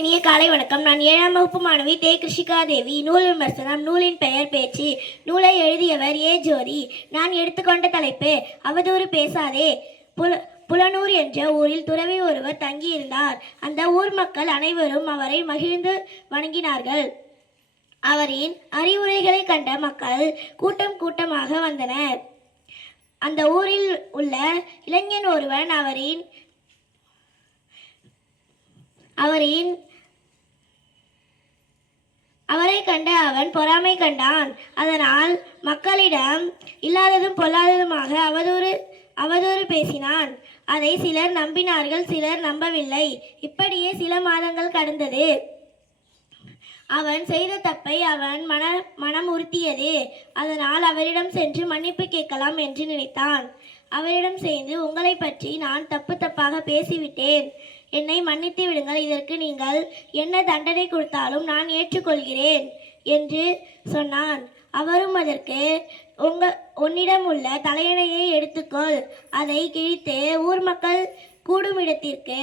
இனிய காலை வணக்கம். நான் 7ஆம் வகுப்பு மாணவி தே. கிருஷிகா தேவி. நூல் விமர்சனம். நூலின் பெயர் பேச்சு. நூலை எழுதியவர் ஏ. ஜோதி. நான் எடுத்துக்கொண்ட தலைப்பு அவதூறு பேசாதே. புலனூர் என்ற ஊரில் துறவி ஒருவர் தங்கியிருந்தார். அந்த ஊர் மக்கள் அனைவரும் அவரை மகிழ்ந்து வணங்கினார்கள். அவரின் அறிவுரைகளை கண்ட மக்கள் கூட்டம் கூட்டமாக வந்தனர். அந்த ஊரில் உள்ள இளைஞன் ஒருவன் அவரை கண்ட அவன் பொறாமை கண்டான். அதனால் மக்களிடம் இல்லாததும் பொல்லாததுமாக அவதூறு பேசினான். அதை சிலர் நம்பினார்கள், சிலர் நம்பவில்லை. இப்படியே சில மாதங்கள் கடந்தது. அவன் செய்த தப்பை அவன் மனம் உறுத்தியது. அதனால் அவரிடம் சென்று மன்னிப்பு கேட்கலாம் என்று நினைத்தான். அவரிடம் சேர்ந்து, உங்களை பற்றி நான் தப்பாக பேசிவிட்டேன், என்னை மன்னித்து விடுங்கள், இதற்கு நீங்கள் என்ன தண்டனை கொடுத்தாலும் நான் ஏற்றுக்கொள்கிறேன் என்று சொன்னான். அவரும் அதற்கு, உன்னிடம் உள்ள தலையணையை எடுத்துக்கொள், அதை கிழித்து ஊர் மக்கள் கூடுமிடத்திற்கு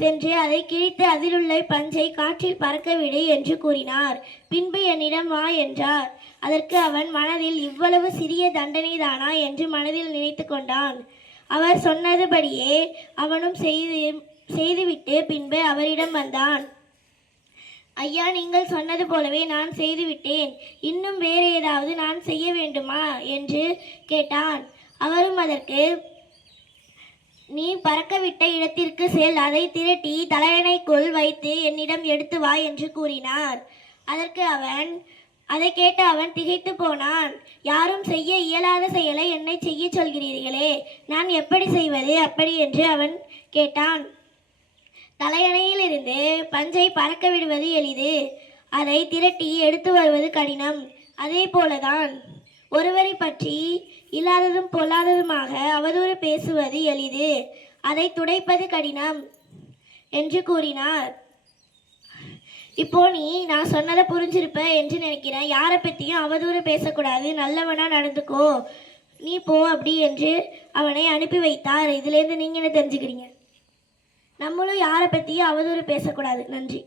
சென்று அதை கிழித்து அதிலுள்ள பஞ்சை காற்றில் பறக்கவிடு என்று கூறினார். பின்பு என்னிடம் வா என்றார். அதற்கு அவன் மனதில், இவ்வளவு சிறிய தண்டனை தானா என்று மனதில் நினைத்து கொண்டான். அவர் சொன்னதுபடியே அவனும் செய்துவிட்டு பின்பு அவரிடம் வந்தான். ஐயா, நீங்கள் சொன்னது போலவே நான் செய்துவிட்டேன், இன்னும் வேறு ஏதாவது நான் செய்ய வேண்டுமா என்று கேட்டான். அவரும் அதற்கு, நீ பறக்கவிட்ட இடத்திற்கு செல், அதை திரட்டி தலையணைக்குள் வைத்து என்னிடம் எடுத்து வா என்று கூறினார். அதற்கு அதை கேட்டு அவன் திகைத்து போனான். யாரும் செய்ய இயலாத செயலை என்னை செய்ய சொல்கிறீர்களே, நான் எப்படி செய்வது அப்படி என்று அவன் கேட்டான். தலையணையிலிருந்து பஞ்சை பறக்க விடுவது எளிது, அதை திரட்டி எடுத்து வருவது கடினம். அதே போலதான் ஒருவரை பற்றி இல்லாததும் பொல்லாததுமாக அவதூறு பேசுவது எளிது, அதை துடைப்பது கடினம் என்று கூறினார். இப்போ நான் சொன்னதை புரிஞ்சிருப்ப என்று நினைக்கிறேன். யாரை பற்றியும் அவதூறு பேசக்கூடாது, நல்லவனா நடந்துக்கோ, நீ போ அப்படி என்று அவனை அனுப்பி வைத்தார். இதுலேருந்து நீங்கள் என்ன தெரிஞ்சுக்கிறீங்க? நம்மளும் யாரை பற்றியும் அவதூறு பேசக்கூடாது. நன்றி.